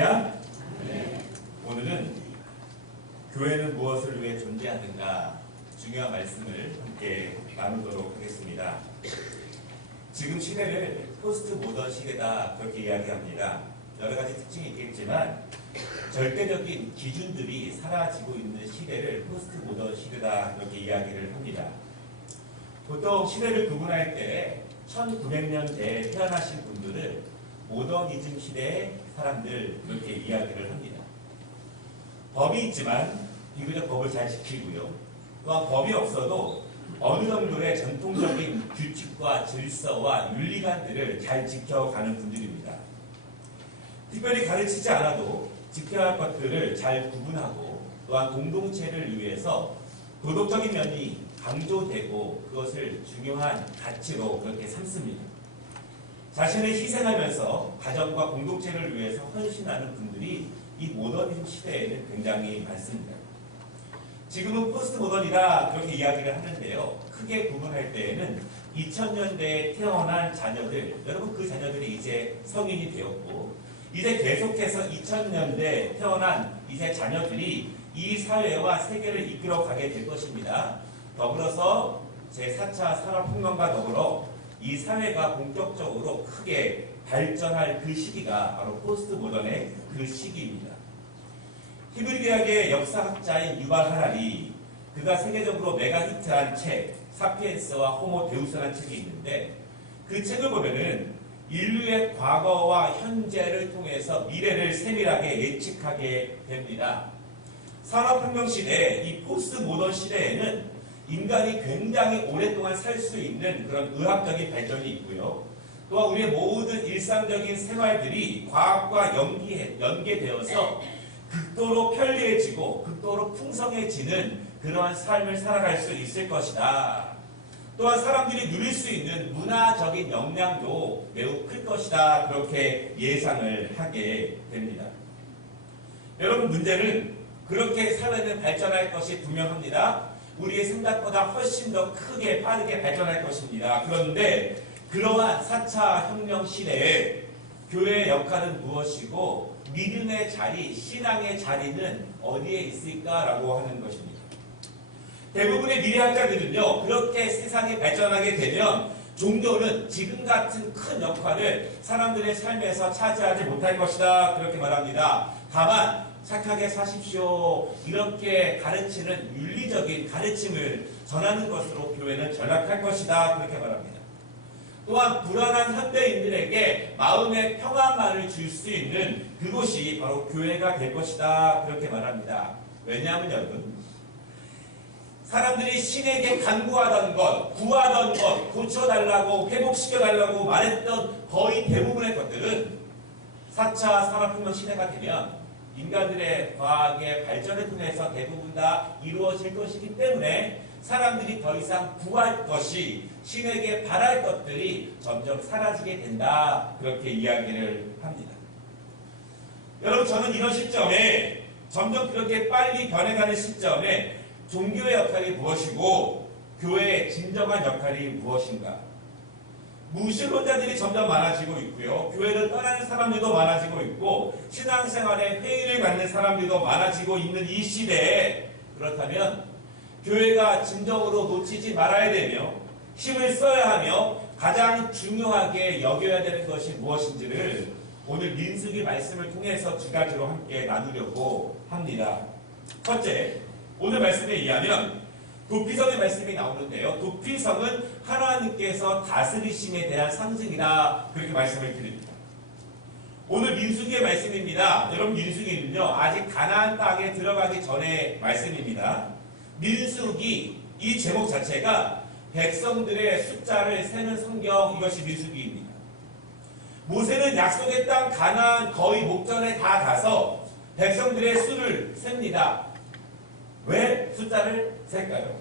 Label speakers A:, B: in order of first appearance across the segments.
A: 야? 오늘은 교회는 무엇을 위해 존재하는가 중요한 말씀을 함께 나누도록 하겠습니다. 지금 시대를 포스트 모던 시대다 그렇게 이야기합니다. 여러 가지 특징이 있겠지만 절대적인 기준들이 사라지고 있는 시대를 포스트 모던 시대다 그렇게 이야기를 합니다. 보통 시대를 구분할 때 1900년대에 태어나신 분들을 모더니즘 시대의 사람들 그렇게 이야기를 합니다. 법이 있지만 비교적 법을 잘 지키고요. 또한 법이 없어도 어느 정도의 전통적인 규칙과 질서와 윤리관들을 잘 지켜가는 분들입니다. 특별히 가르치지 않아도 지켜야 할 것들을 잘 구분하고 또한 공동체를 위해서 도덕적인 면이 강조되고 그것을 중요한 가치로 그렇게 삼습니다. 자신을 희생하면서 가정과 공동체를 위해서 헌신하는 분들이 이 모더니즘 시대에는 굉장히 많습니다. 지금은 포스트 모던이다 그렇게 이야기를 하는데요. 크게 구분할 때에는 2000년대에 태어난 자녀들, 여러분 그 자녀들이 이제 성인이 되었고 이제 계속해서 2000년대 태어난 이제 자녀들이 이 사회와 세계를 이끌어 가게 될 것입니다. 더불어서 제4차 산업혁명과 더불어 이 사회가 본격적으로 크게 발전할 그 시기가 바로 포스트 모던의 그 시기입니다. 히브리 대학의 역사학자인 유발 하라리 그가 세계적으로 메가 히트한 책 사피엔스와 호모 데우스라는 책이 있는데 그 책을 보면은 인류의 과거와 현재를 통해서 미래를 세밀하게 예측하게 됩니다. 산업혁명 시대, 이 포스트 모던 시대에는 인간이 굉장히 오랫동안 살 수 있는 그런 의학적인 발전이 있고요. 또한 우리의 모든 일상적인 생활들이 과학과 연계, 연계되어서 극도로 편리해지고 극도로 풍성해지는 그러한 삶을 살아갈 수 있을 것이다. 또한 사람들이 누릴 수 있는 문화적인 역량도 매우 클 것이다. 그렇게 예상을 하게 됩니다. 여러분 문제는 그렇게 사회는 발전할 것이 분명합니다. 우리의 생각보다 훨씬 더 크게 빠르게 발전할 것입니다. 그런데 그러한 4차 혁명 시대에 교회의 역할은 무엇이고 믿음의 자리, 신앙의 자리는 어디에 있을까라고 하는 것입니다. 대부분의 미래학자들은요, 그렇게 세상이 발전하게 되면 종교는 지금 같은 큰 역할을 사람들의 삶에서 차지하지 못할 것이다. 그렇게 말합니다. 다만, 착하게 사십시오. 이렇게 가르치는 윤리적인 가르침을 전하는 것으로 교회는 전락할 것이다. 그렇게 말합니다. 또한 불안한 현대인들에게 마음의 평안만을 줄 수 있는 그곳이 바로 교회가 될 것이다. 그렇게 말합니다. 왜냐하면 여러분, 사람들이 신에게 간구하던 것, 구하던 것, 고쳐달라고, 회복시켜달라고 말했던 거의 대부분의 것들은 4차 산업혁명 시대가 되면 인간들의 과학의 발전을 통해서 대부분 다 이루어질 것이기 때문에 사람들이 더 이상 구할 것이 신에게 바랄 것들이 점점 사라지게 된다. 그렇게 이야기를 합니다. 여러분, 저는 이런 시점에 점점 그렇게 빨리 변해가는 시점에 종교의 역할이 무엇이고 교회의 진정한 역할이 무엇인가? 무신론자들이 점점 많아지고 있고요. 교회를 떠나는 사람들도 많아지고 있고 신앙생활에 회의를 갖는 사람들도 많아지고 있는 이 시대에 그렇다면 교회가 진정으로 놓치지 말아야 되며 힘을 써야 하며 가장 중요하게 여겨야 되는 것이 무엇인지를 오늘 민수기 말씀을 통해서 두 가지로 함께 나누려고 합니다. 첫째, 오늘 말씀에 의하면 도피성의 말씀이 나오는데요. 도피성은 하나님께서 다스리심에 대한 상징이다. 그렇게 말씀을 드립니다. 오늘 민수기의 말씀입니다. 여러분 민수기는요. 아직 가나안 땅에 들어가기 전의 말씀입니다. 민수기 이 제목 자체가 백성들의 숫자를 세는 성경 이것이 민수기입니다. 모세는 약속의 땅 가나안 거의 목전에 다 가서 백성들의 수를 셉니다. 왜 숫자를 셀까요?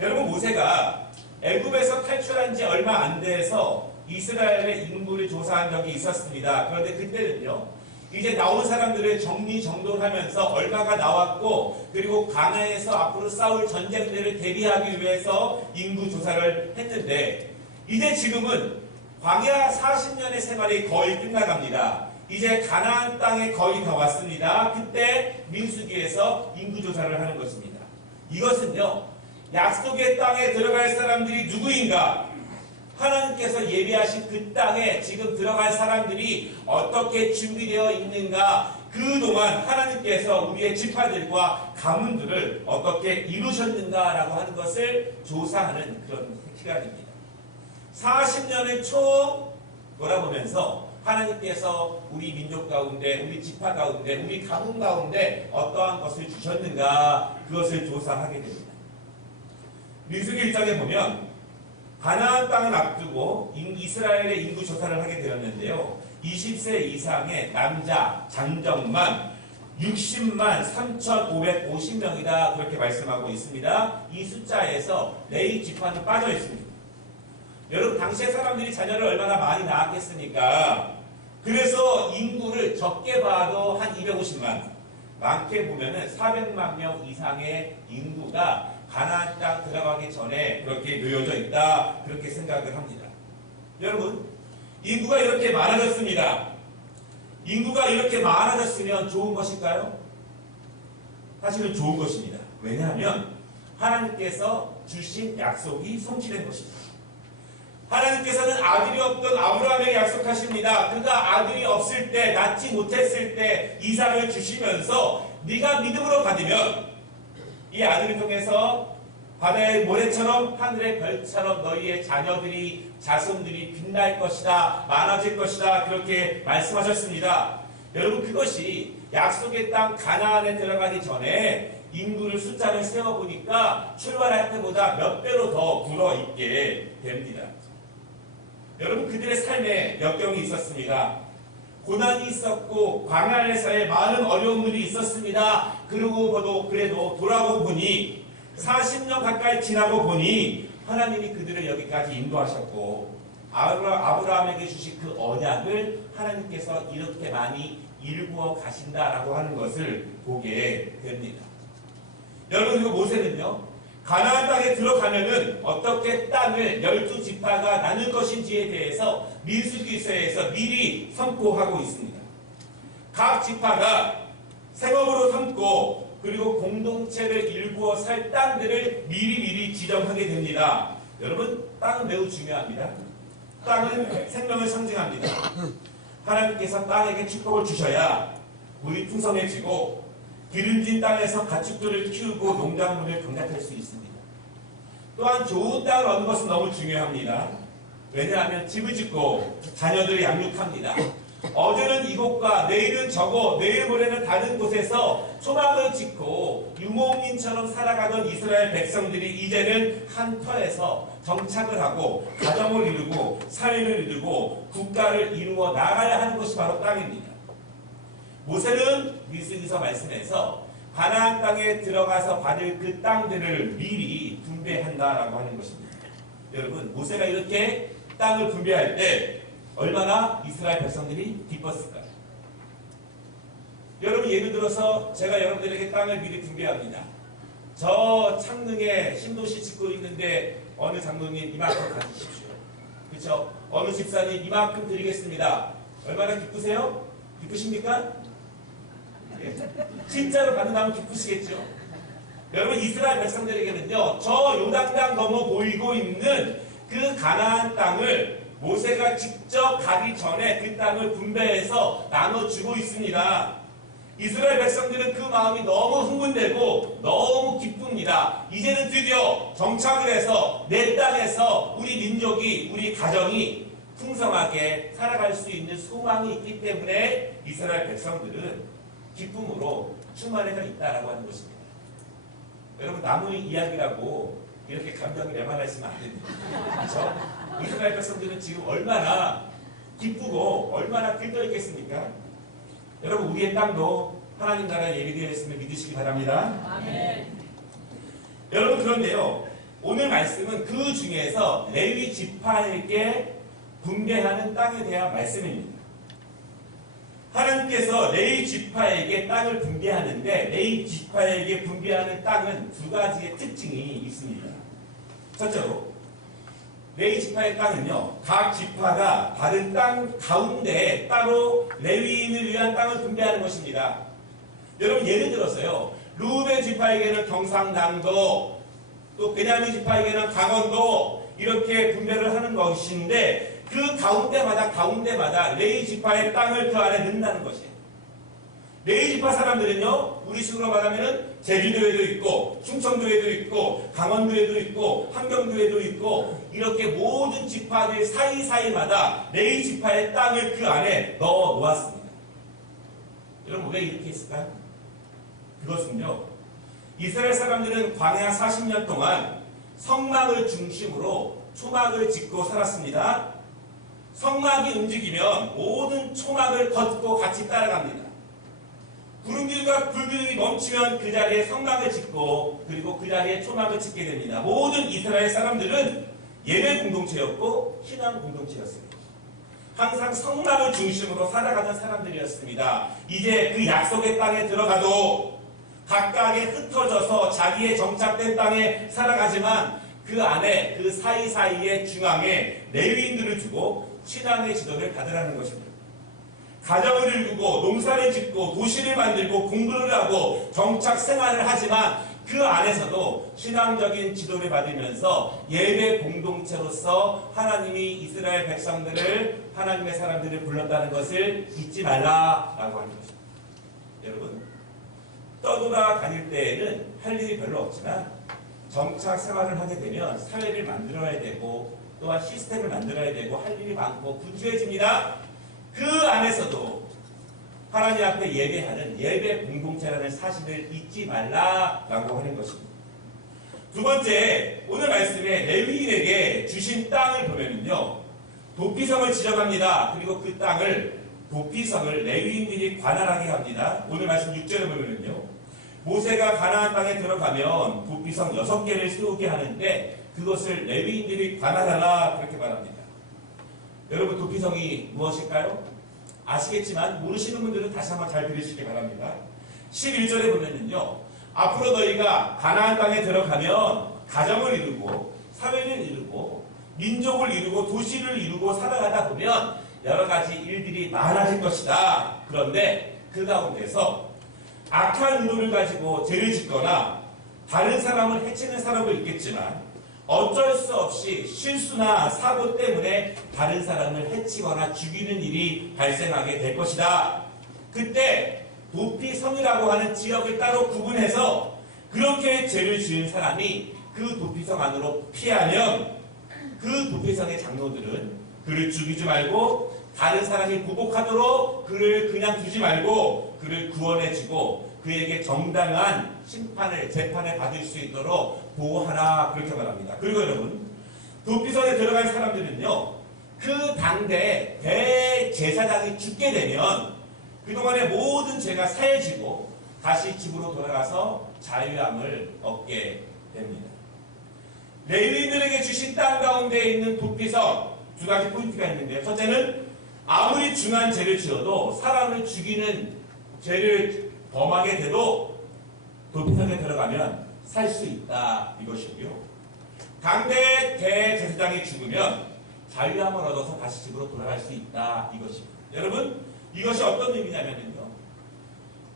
A: 여러분 모세가 애굽에서 탈출한 지 얼마 안 돼서 이스라엘의 인구를 조사한 적이 있었습니다. 그런데 그때는요. 이제 나온 사람들을 정리정돈하면서 얼마가 나왔고 그리고 가나에서 앞으로 싸울 전쟁들을 대비하기 위해서 인구 조사를 했는데 이제 지금은 광야 40년의 생활이 거의 끝나갑니다. 이제 가나안 땅에 거의 다 왔습니다. 그때 민수기에서 인구 조사를 하는 것입니다. 이것은요. 약속의 땅에 들어갈 사람들이 누구인가? 하나님께서 예비하신 그 땅에 지금 들어갈 사람들이 어떻게 준비되어 있는가? 그동안 하나님께서 우리의 지파들과 가문들을 어떻게 이루셨는가라고 하는 것을 조사하는 그런 시간입니다. 40년을 총 돌아보면서 하나님께서 우리 민족 가운데, 우리 지파 가운데, 우리 가문 가운데 어떠한 것을 주셨는가 그것을 조사하게 됩니다. 민수기 1장에 보면 가나안 땅을 앞두고 인- 이스라엘의 인구 조사를 하게 되었는데요. 20세 이상의 남자 장정만 60만 3,550명이다 그렇게 말씀하고 있습니다. 이 숫자에서 레이 지파는 빠져 있습니다. 여러분 당시에 사람들이 자녀를 얼마나 많이 낳았겠습니까? 그래서 인구를 적게 봐도 한 250만, 많게 보면은 400만 명 이상의 인구가 가나안 땅 들어가기 전에 그렇게 놓여져 있다 그렇게 생각을 합니다. 여러분 인구가 이렇게 많아졌습니다. 인구가 이렇게 많아졌으면 좋은 것일까요? 사실은 좋은 것입니다. 왜냐하면 하나님께서 주신 약속이 성취된 것입니다. 하나님께서는 아들이 없던 아브라함에게 약속하십니다. 그가 아들이 없을 때, 낳지 못했을 때 이삭을 주시면서 네가 믿음으로 받으면 이 아들을 통해서 바다의 모래처럼 하늘의 별처럼 너희의 자녀들이 자손들이 빛날 것이다 많아질 것이다 그렇게 말씀하셨습니다. 여러분 그것이 약속의 땅 가나안에 들어가기 전에 인구를 숫자를 세워 보니까 출발할 때보다 몇 배로 더 불어 있게 됩니다. 여러분 그들의 삶에 역경이 있었습니다. 고난이 있었고 광야에서의 많은 어려움들이 있었습니다. 그러고 보도 그래도 돌아보고 보니 40년 가까이 지나고 보니 하나님이 그들을 여기까지 인도하셨고 아브라, 아브라함에게 주신 그 언약을 하나님께서 이렇게 많이 일구어 가신다라고 하는 것을 보게 됩니다. 여러분 그리고 모세는요. 가나안 땅에 들어가면은 어떻게 땅을 열두 지파가 나눌 것인지에 대해서 민수기서에서 미리 선포하고 있습니다. 각 지파가 생업으로 삼고 그리고 공동체를 일구어 살 땅들을 미리미리 지정하게 됩니다. 여러분 땅은 매우 중요합니다. 땅은 생명을 상징합니다. 하나님께서 땅에게 축복을 주셔야 우리 풍성해지고 기름진 땅에서 가축들을 키우고 농작물을 경작할 수 있습니다. 또한 좋은 땅을 얻는 것은 너무 중요합니다. 왜냐하면 집을 짓고 자녀들을 양육합니다. 어제는 이곳과 내일은 저곳, 내일 모레는 다른 곳에서 초막을 짓고 유목민처럼 살아가던 이스라엘 백성들이 이제는 한 터에서 정착을 하고 가정을 이루고 사회를 이루고 국가를 이루어 나가야 하는 것이 바로 땅입니다. 모세는 미스기서 말씀에서 가나안 땅에 들어가서 받을 그 땅들을 미리 분배한다라고 하는 것입니다. 여러분 모세가 이렇게 땅을 분배할 때 얼마나 이스라엘 백성들이 기뻤을까요? 여러분 예를 들어서 제가 여러분들에게 땅을 미리 분배합니다. 저 창릉에 신도시 짓고 있는데 어느 장로님 이만큼 가지십시오. 그렇죠? 어느 집사님 이만큼 드리겠습니다. 얼마나 기쁘세요? 기쁘십니까? 예. 진짜로 받는다면 기쁘시겠죠? 여러분 이스라엘 백성들에게는요 저 요단강 넘어 보이고 있는 그 가나안 땅을 모세가 직접 가기 전에 그 땅을 분배해서 나눠주고 있습니다. 이스라엘 백성들은 그 마음이 너무 흥분되고 너무 기쁩니다. 이제는 드디어 정착을 해서 내 땅에서 우리 민족이 우리 가정이 풍성하게 살아갈 수 있는 소망이 있기 때문에 이스라엘 백성들은 기쁨으로 충만해져 있다라고 하는 것입니다. 여러분 나무의 이야기라고 이렇게 감정이 메말라 있으면 안 됩니다. 그렇죠? 이스라엘 백성들은 지금 얼마나 기쁘고 얼마나 들떠 있겠습니까? 여러분 우리의 땅도 하나님 나라에 예비되어 있음을 믿으시기 바랍니다. 여러분 그런데요. 오늘 말씀은 그 중에서 레위 지파에게 분배하는 땅에 대한 말씀입니다. 하나님께서 레위 지파에게 땅을 분배하는데 레위 지파에게 분배하는 땅은 두 가지의 특징이 있습니다. 첫째로 레위 지파의 땅은요, 각 지파가 받은 땅 가운데 따로 레위인을 위한 땅을 분배하는 것입니다. 여러분 예를 들어서요, 루벤 지파에게는 경상남도, 또 베냐민 지파에게는 강원도 이렇게 분배를 하는 것인데 그 가운데마다 가운데마다 레위 지파의 땅을 그 안에 넣는다는 것이에요. 레위 지파 사람들은요, 우리 식으로 말하면은 제주도에도 있고, 충청도에도 있고, 강원도에도 있고, 함경도에도 있고, 이렇게 모든 지파들 사이사이마다 레위 지파의 땅을 그 안에 넣어 놓았습니다. 여러분, 왜 이렇게 했을까요? 그것은요, 이스라엘 사람들은 광야 40년 동안 성막을 중심으로 초막을 짓고 살았습니다. 성막이 움직이면 모든 초막을 걷고 같이 따라갑니다. 구름기둥과 불기둥이 멈추면 그 자리에 성막을 짓고 그리고 그 자리에 초막을 짓게 됩니다. 모든 이스라엘 사람들은 예배 공동체였고 신앙 공동체였습니다. 항상 성막을 중심으로 살아가는 사람들이었습니다. 이제 그 약속의 땅에 들어가도 각각에 흩어져서 자기의 정착된 땅에 살아가지만 그 안에 그 사이사이의 중앙에 레위인들을 두고 신앙의 지도를 받으라는 것입니다. 가정을 일구고 농사를 짓고 도시를 만들고 공부를 하고 정착 생활을 하지만 그 안에서도 신앙적인 지도를 받으면서 예배 공동체로서 하나님이 이스라엘 백성들을 하나님의 사람들을 불렀다는 것을 잊지 말라라고 하는 것입니다. 여러분 떠돌아 다닐 때에는 할 일이 별로 없지만 정착 생활을 하게 되면 사회를 만들어야 되고 또한 시스템을 만들어야 되고 할 일이 많고 분주해집니다. 그 안에서도 하나님 앞에 예배하는 예배 공동체라는 사실을 잊지 말라라고 하는 것입니다. 두 번째, 오늘 말씀에 레위인에게 주신 땅을 보면은요, 도피성을 지정합니다. 그리고 그 땅을 도피성을 레위인들이 관할하게 합니다. 오늘 말씀 6절에 보면은요, 모세가 가나안 땅에 들어가면 도피성 6개를 세우게 하는데 그것을 레위인들이 관할하라 그렇게 말합니다. 여러분 도피성이 무엇일까요? 아시겠지만 모르시는 분들은 다시 한번 잘 들으시기 바랍니다. 11절에 보면은요. 앞으로 너희가 가나안 땅에 들어가면 가정을 이루고 사회를 이루고 민족을 이루고 도시를 이루고 살아가다 보면 여러 가지 일들이 많아질 것이다. 그런데 그 가운데서 악한 의도를 가지고 죄를 짓거나 다른 사람을 해치는 사람도 있겠지만 어쩔 수 없이 실수나 사고 때문에 다른 사람을 해치거나 죽이는 일이 발생하게 될 것이다. 그때 도피성이라고 하는 지역을 따로 구분해서 그렇게 죄를 지은 사람이 그 도피성 안으로 피하면 그 도피성의 장로들은 그를 죽이지 말고 다른 사람이 구복하도록 그를 그냥 두지 말고 그를 구원해주고 그에게 정당한 심판을 재판을 받을 수 있도록 보호하라 그렇게 말합니다. 그리고 여러분 도피성에 들어간 사람들은요 그 당대 대제사장이 죽게 되면 그동안의 모든 죄가 사해지고 다시 집으로 돌아가서 자유함을 얻게 됩니다. 레위인들에게 주신 땅 가운데 있는 도피성 두 가지 포인트가 있는데요. 첫째는 아무리 중한 죄를 지어도 사람을 죽이는 죄를 범하게 돼도 도피성에 들어가면 살 수 있다 이것이고요. 당대 대제사장이 죽으면 자유함을 얻어서 다시 집으로 돌아갈 수 있다 이것입니다. 여러분 이것이 어떤 의미냐면요.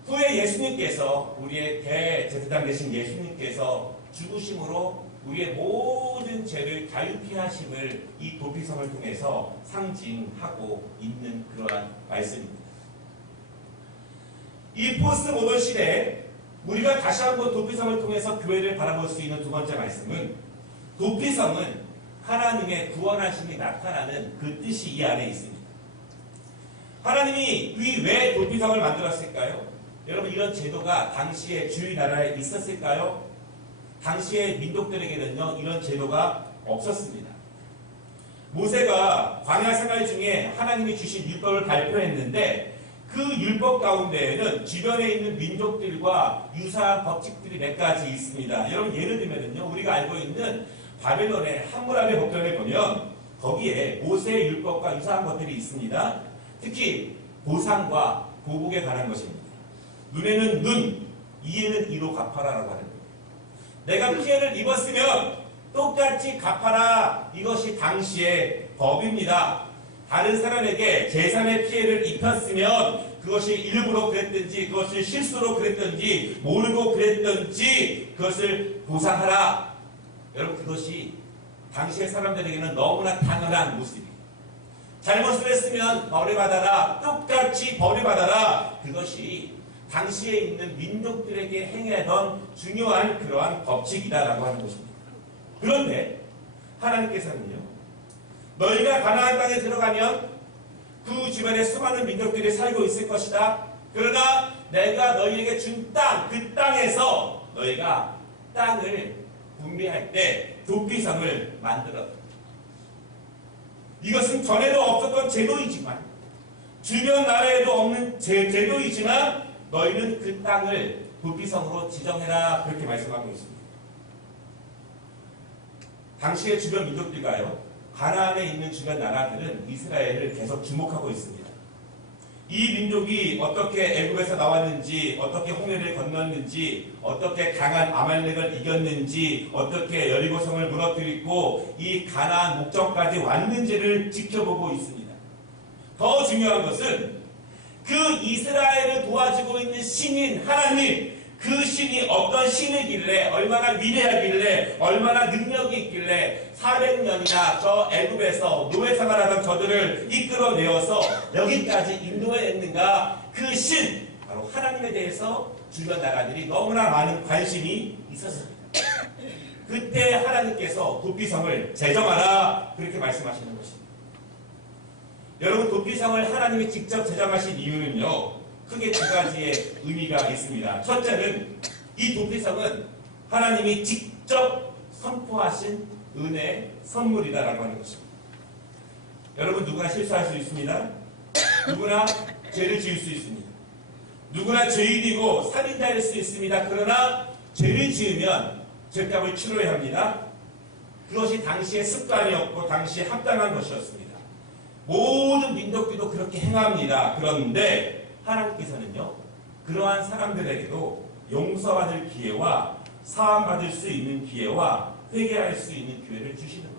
A: 후에 예수님께서 우리의 대제사장 되신 예수님께서 죽으심으로 우리의 모든 죄를 자유피 하심을 이 도피성을 통해서 상징하고 있는 그러한 말씀입니다. 이 포스트 모던 시대에 우리가 다시 한번 도피성을 통해서 교회를 바라볼 수 있는 두 번째 말씀은 도피성은 하나님의 구원하심이 나타나는 그 뜻이 이 안에 있습니다. 하나님이 이 왜 도피성을 만들었을까요? 여러분 이런 제도가 당시에 주의 나라에 있었을까요? 당시의 민족들에게는요 이런 제도가 없었습니다. 모세가 광야 생활 중에 하나님이 주신 율법을 발표했는데 그 율법 가운데에는 주변에 있는 민족들과 유사한 법칙들이 몇 가지 있습니다. 여러분 예를 들면요 우리가 알고 있는 바벨론의 함무라비 법전에 보면 거기에 모세의 율법과 유사한 것들이 있습니다. 특히 보상과 보복에 관한 것입니다. 눈에는 눈, 이에는 이로 갚아라라고 하는. 내가 피해를 입었으면 똑같이 갚아라. 이것이 당시의 법입니다. 다른 사람에게 제3의 피해를 입혔으면 그것이 일부러 그랬든지 그것을 실수로 그랬든지 모르고 그랬든지 그것을 보상하라. 여러분 그것이 당시의 사람들에게는 너무나 당연한 모습이에요. 잘못을 했으면 벌을 받아라. 똑같이 벌을 받아라. 그것이 당시에 있는 민족들에게 행하던 중요한 그러한 법칙이다라고 하는 것입니다. 그런데 하나님께서는요. 너희가 가나안 땅에 들어가면 그 주변에 수많은 민족들이 살고 있을 것이다. 그러나 내가 너희에게 준 땅, 그 땅에서 너희가 땅을 분배할 때 도피성을 만들었다. 이것은 전에도 없었던 제도이지만 주변 나라에도 없는 제, 제도이지만 너희는 그 땅을 도피성으로 지정해라 그렇게 말씀하고 있습니다. 당시의 주변 민족들과요 가나안에 있는 주변 나라들은 이스라엘을 계속 주목하고 있습니다. 이 민족이 어떻게 애굽에서 나왔는지, 어떻게 홍해를 건넜는지, 어떻게 강한 아말렉을 이겼는지, 어떻게 여리고성을 무너뜨리고 이 가나안 목적까지 왔는지를 지켜보고 있습니다. 더 중요한 것은 그 이스라엘을 도와주고 있는 신인 하나님, 그 신이 어떤 신이길래 얼마나 위대하길래 얼마나 능력이 있길래 400년이나 저 애굽에서 노예 생활하던 저들을 이끌어내어서 여기까지 인도해냈는가 그 신 바로 하나님에 대해서 주변 나라들이 너무나 많은 관심이 있었습니다. 그때 하나님께서 도피성을 제정하라 그렇게 말씀하시는 것입니다. 여러분 도피성을 하나님이 직접 제정하신 이유는요. 크게 두 가지의 의미가 있습니다. 첫째는 이 도피성은 하나님이 직접 선포하신 은혜 선물이다라고 하는 것입니다. 여러분 누구나 실수할 수 있습니다. 누구나 죄를 지을 수 있습니다. 누구나 죄인이고 살인자일 수 있습니다. 그러나 죄를 지으면 죄값을 치러야 합니다. 그것이 당시의 습관이었고 당시에 합당한 것이었습니다. 모든 민족들도 그렇게 행합니다. 그런데 하나님께서는요, 그러한 사람들에게도 용서받을 기회와 사함받을 수 있는 기회와 회개할 수 있는 기회를 주시는 거예요.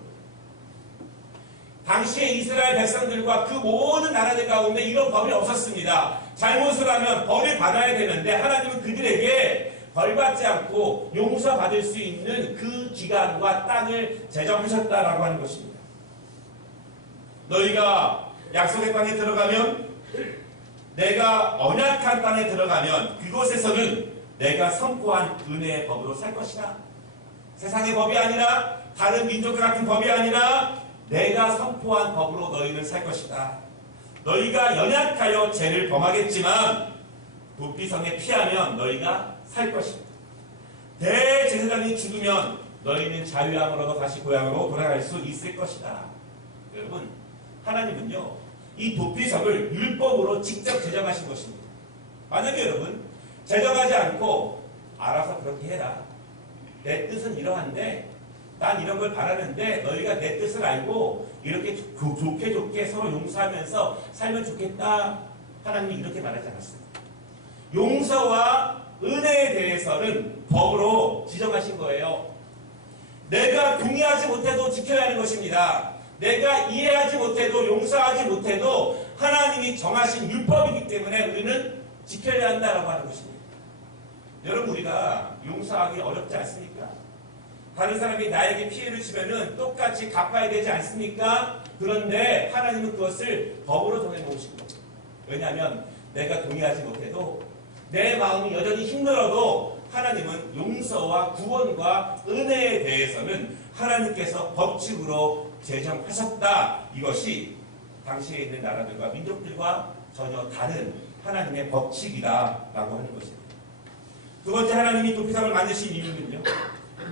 A: 당시에 이스라엘 백성들과 그 모든 나라들 가운데 이런 법이 없었습니다. 잘못을 하면 벌을 받아야 되는데 하나님은 그들에게 벌받지 않고 용서받을 수 있는 그 기간과 땅을 제정하셨다라고 하는 것입니다. 너희가 약속의 땅에 들어가면 내가 언약한 땅에 들어가면 그곳에서는 내가 선포한 은혜의 법으로 살 것이다. 세상의 법이 아니라 다른 민족과 같은 법이 아니라 내가 선포한 법으로 너희는 살 것이다. 너희가 연약하여 죄를 범하겠지만 도피성에 피하면 너희가 살 것이다. 대제사장이 죽으면 너희는 자유함으로 다시 고향으로 돌아갈 수 있을 것이다. 여러분 하나님은요 이 도피석을 율법으로 직접 제정하신 것입니다. 만약에 여러분 제정하지 않고 알아서 그렇게 해라. 내 뜻은 이러한데 난 이런 걸 바라는데 너희가 내 뜻을 알고 이렇게 조- 좋게 좋게 서로 용서하면서 살면 좋겠다. 하나님이 이렇게 말하지 않았습니다. 용서와 은혜에 대해서는 법으로 지정하신 거예요. 내가 동의하지 못해도 지켜야 하는 것입니다. 내가 이해하지 못해도 용서하지 못해도 하나님이 정하신 율법이기 때문에 우리는 지켜야 한다라고 하는 것입니다. 여러분 우리가 용서하기 어렵지 않습니까? 다른 사람이 나에게 피해를 주면은 똑같이 갚아야 되지 않습니까? 그런데 하나님은 그것을 법으로 정해놓으신 거예요. 왜냐하면 내가 동의하지 못해도 내 마음이 여전히 힘들어도 하나님은 용서와 구원과 은혜에 대해서는 하나님께서 법칙으로 제정하셨다. 이것이 당시에 있는 나라들과 민족들과 전혀 다른 하나님의 법칙이다라고 하는 것입니다. 두 번째 하나님이 도피성을 만드신 이유는요.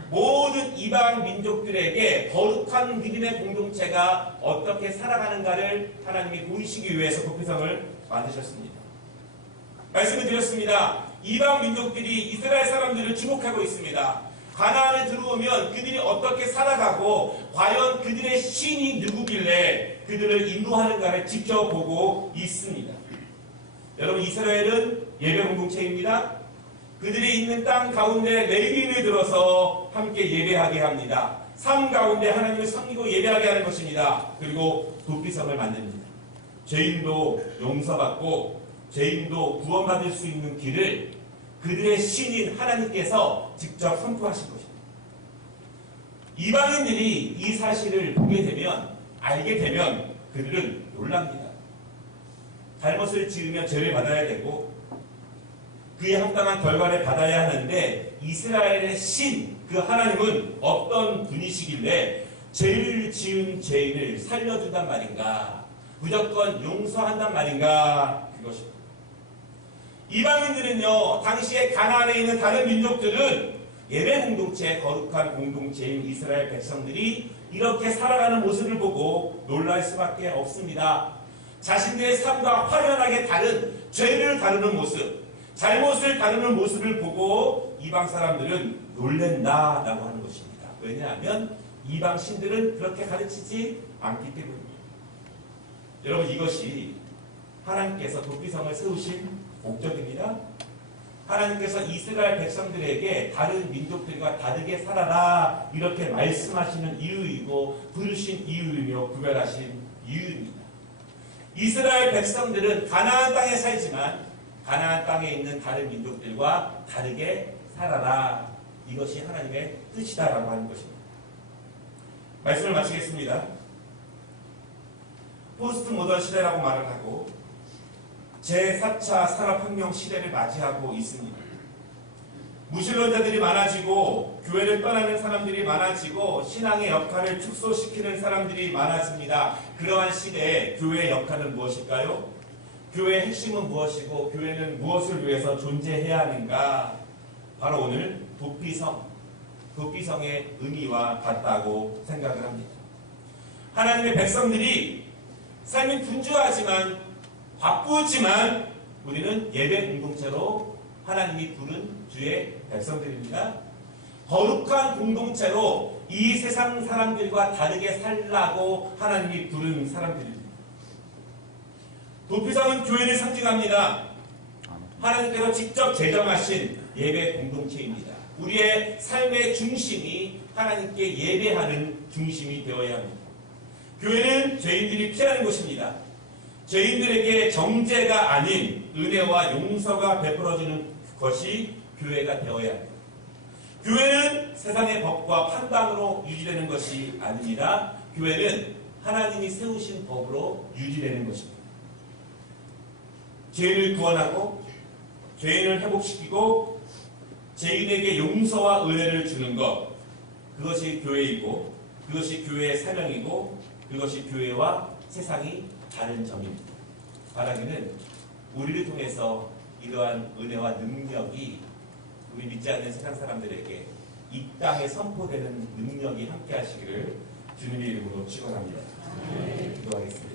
A: 모든 이방 민족들에게 거룩한 믿음의 공동체가 어떻게 살아가는가를 하나님이 보이시기 위해서 도피성을 만드셨습니다. 말씀을 드렸습니다. 이방 민족들이 이스라엘 사람들을 주목하고 있습니다. 가나안에 들어오면 그들이 어떻게 살아가고 과연 그들의 신이 누구길래 그들을 인도하는가를 지켜보고 있습니다. 여러분 이스라엘은 예배 공동체입니다. 그들이 있는 땅 가운데 레위인을 들어서 함께 예배하게 합니다. 삶 가운데 하나님을 섬기고 예배하게 하는 것입니다. 그리고 도피성을 만듭니다. 죄인도 용서받고 죄인도 구원받을 수 있는 길을 그들의 신인 하나님께서 직접 선포하신 것입니다. 이방인들이 이 사실을 보게 되면 알게 되면 그들은 놀랍니다. 잘못을 지으면 죄를 받아야 되고 그에 합당한 결과를 받아야 하는데 이스라엘의 신, 그 하나님은 어떤 분이시길래 죄를 지은 죄인을 살려준단 말인가? 무조건 용서한단 말인가? 그것입니다. 이방인들은요, 당시에 가나안에 있는 다른 민족들은 예배 공동체, 거룩한 공동체인 이스라엘 백성들이 이렇게 살아가는 모습을 보고 놀랄 수밖에 없습니다. 자신들의 삶과 확연하게 다른 죄를 다루는 모습, 잘못을 다루는 모습을 보고 이방 사람들은 놀랜다라고 하는 것입니다. 왜냐하면 이방 신들은 그렇게 가르치지 않기 때문입니다. 여러분 이것이 하나님께서 도피성을 세우신 목적입니다. 하나님께서 이스라엘 백성들에게 다른 민족들과 다르게 살아라 이렇게 말씀하시는 이유이고 부르신 이유이며 구별하신 이유입니다. 이스라엘 백성들은 가나안 땅에 살지만 가나안 땅에 있는 다른 민족들과 다르게 살아라 이것이 하나님의 뜻이다라고 하는 것입니다. 말씀을 마치겠습니다. 포스트 모던 시대라고 말을 하고 제4차 산업혁명 시대를 맞이하고 있습니다. 무신론자들이 많아지고 교회를 떠나는 사람들이 많아지고 신앙의 역할을 축소시키는 사람들이 많아집니다. 그러한 시대에 교회의 역할은 무엇일까요? 교회의 핵심은 무엇이고 교회는 무엇을 위해서 존재해야 하는가? 바로 오늘 도피성, 도피성의 의미와 같다고 생각을 합니다. 하나님의 백성들이 삶이 분주하지만 바쁘지만 우리는 예배 공동체로 하나님이 부른 주의 백성들입니다. 거룩한 공동체로 이 세상 사람들과 다르게 살라고 하나님이 부른 사람들입니다. 도피성은 교회를 상징합니다. 하나님께서 직접 제정하신 예배 공동체입니다. 우리의 삶의 중심이 하나님께 예배하는 중심이 되어야 합니다. 교회는 죄인들이 피하는 곳입니다. 죄인들에게 정죄가 아닌 은혜와 용서가 베풀어지는 것이 교회가 되어야 합니다. 교회는 세상의 법과 판단으로 유지되는 것이 아닙니다. 교회는 하나님이 세우신 법으로 유지되는 것입니다. 죄인을 구원하고 죄인을 회복시키고 죄인에게 용서와 은혜를 주는 것 그것이 교회이고 그것이 교회의 사명이고 그것이 교회와 세상이 다른 점입니다. 바라기는 우리를 통해서 이러한 은혜와 능력이 우리 믿지 않는 세상 사람들에게 이 땅에 선포되는 능력이 함께 하시기를 주님의 이름으로 축원합니다. 기도하겠습니다.